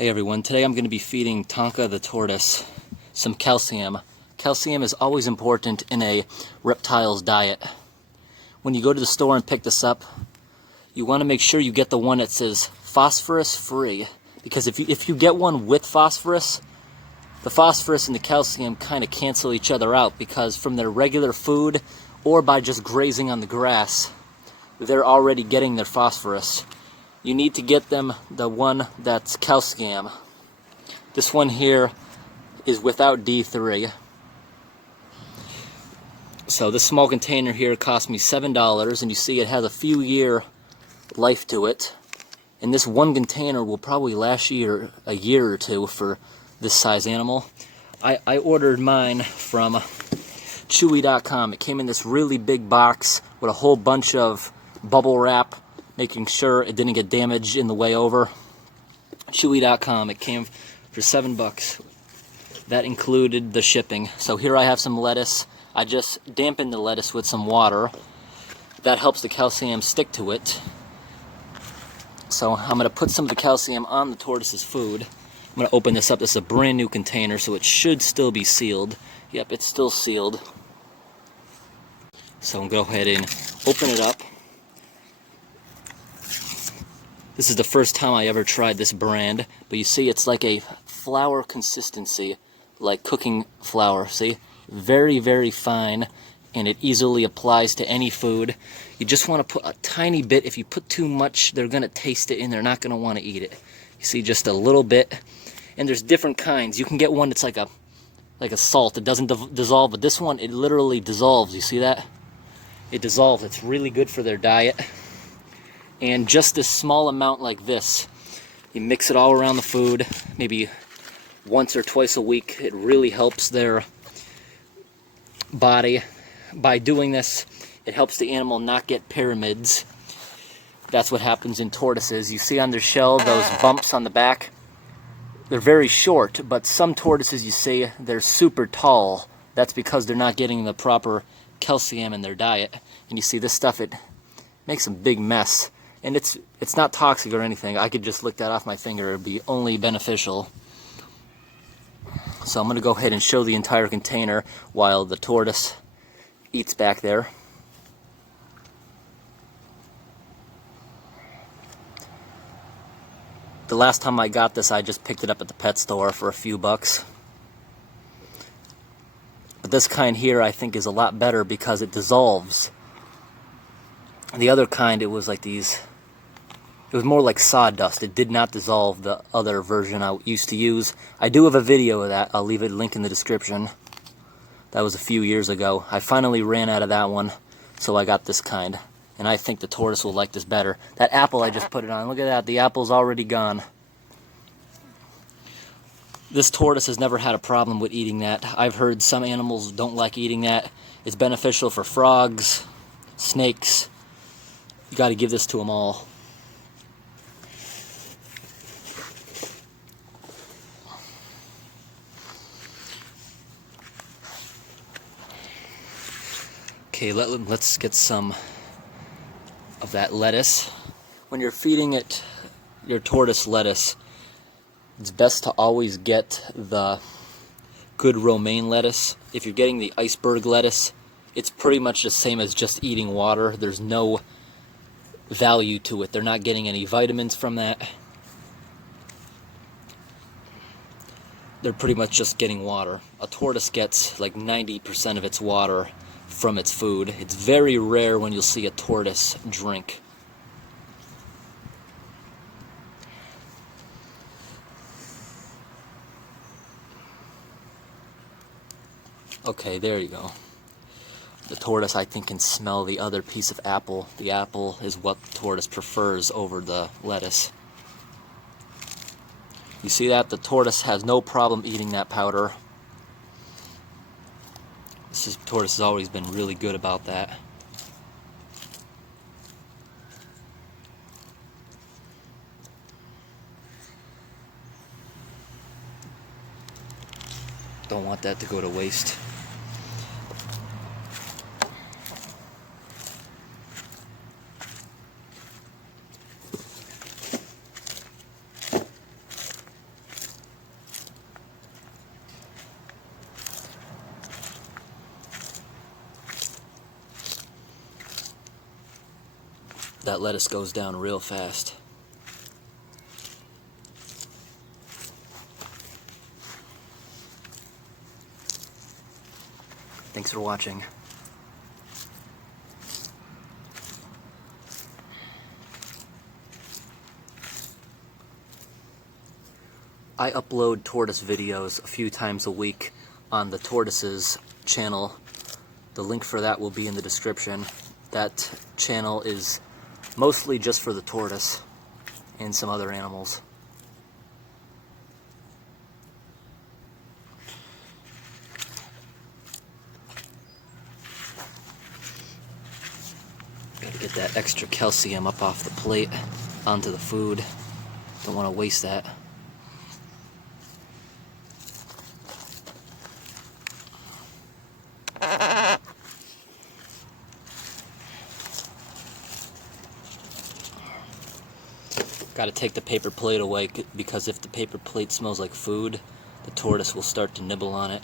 Hey everyone, today I'm going to be feeding Tonka the tortoise some calcium. Calcium is always important in a reptile's diet. When you go to the store and pick this up, you want to make sure you get the one that says phosphorus free, because if you get one with phosphorus, the phosphorus and the calcium kind of cancel each other out, because from their regular food or by just grazing on the grass, they're already getting their phosphorus. You need to get them the one that's calcium. This one here is without D3. So this small container here cost me $7, and you see it has a few year life to it. And this one container will probably last you a year or two for this size animal. I ordered mine from Chewy.com. It came in this really big box with a whole bunch of bubble wrap, making sure it didn't get damaged in the way over. Chewy.com. It came for $7. That included the shipping. So here I have some lettuce. I just dampened the lettuce with some water. That helps the calcium stick to it. So I'm going to put some of the calcium on the tortoise's food. I'm going to open this up. This is a brand new container, so it should still be sealed. Yep, it's still sealed. So I'm going to go ahead and open it up. This is the first time I ever tried this brand, but you see it's like a flour consistency, like cooking flour, see? Very, very fine, and it easily applies to any food. You just want to put a tiny bit. If you put too much, they're going to taste it and they're not going to want to eat it. You see, just a little bit. And there's different kinds. You can get one that's like a salt. It doesn't dissolve, but this one, it literally dissolves. You see that? It dissolves. It's really good for their diet. And just this small amount like this, you mix it all around the food, maybe once or twice a week. It really helps their body. By doing this, it helps the animal not get pyramids. That's what happens in tortoises. You see on their shell those bumps on the back? They're very short, but some tortoises you see, they're super tall. That's because they're not getting the proper calcium in their diet. And you see this stuff, it makes a big mess. And it's not toxic or anything. I could just lick that off my finger. It would be only beneficial. So I'm going to go ahead and show the entire container while the tortoise eats back there. The last time I got this, I just picked it up at the pet store for a few bucks. But this kind here I think is a lot better because it dissolves. The other kind, it was like these, it was more like sawdust. It did not dissolve, the other version I used to use. I do have a video of that. I'll leave a link in the description. That was a few years ago. I finally ran out of that one, so I got this kind. And I think the tortoise will like this better. That apple I just put it on, look at that. The apple's already gone. This tortoise has never had a problem with eating that. I've heard some animals don't like eating that. It's beneficial for frogs, snakes. You got to give this to them all. Okay, let's get some of that lettuce. When you're feeding it your tortoise lettuce, it's best to always get the good romaine lettuce. If you're getting the iceberg lettuce, it's pretty much the same as just eating water. There's no value to it. They're not getting any vitamins from that. They're pretty much just getting water. A tortoise gets like 90% of its water from its food. It's very rare when you'll see a tortoise drink. Okay, there you go. The tortoise, I think, can smell the other piece of apple. The apple is what the tortoise prefers over the lettuce. You see that? The tortoise has no problem eating that powder. This tortoise has always been really good about that. Don't want that to go to waste. that lettuce goes down real fast. Thanks for watching. I upload tortoise videos a few times a week on the Tortoises channel. The link for that will be in the description. That channel is mostly just for the tortoise and some other animals. Gotta get that extra calcium up off the plate onto the food. Don't want to waste that. Got to take the paper plate away, because if the paper plate smells like food, the tortoise will start to nibble on it.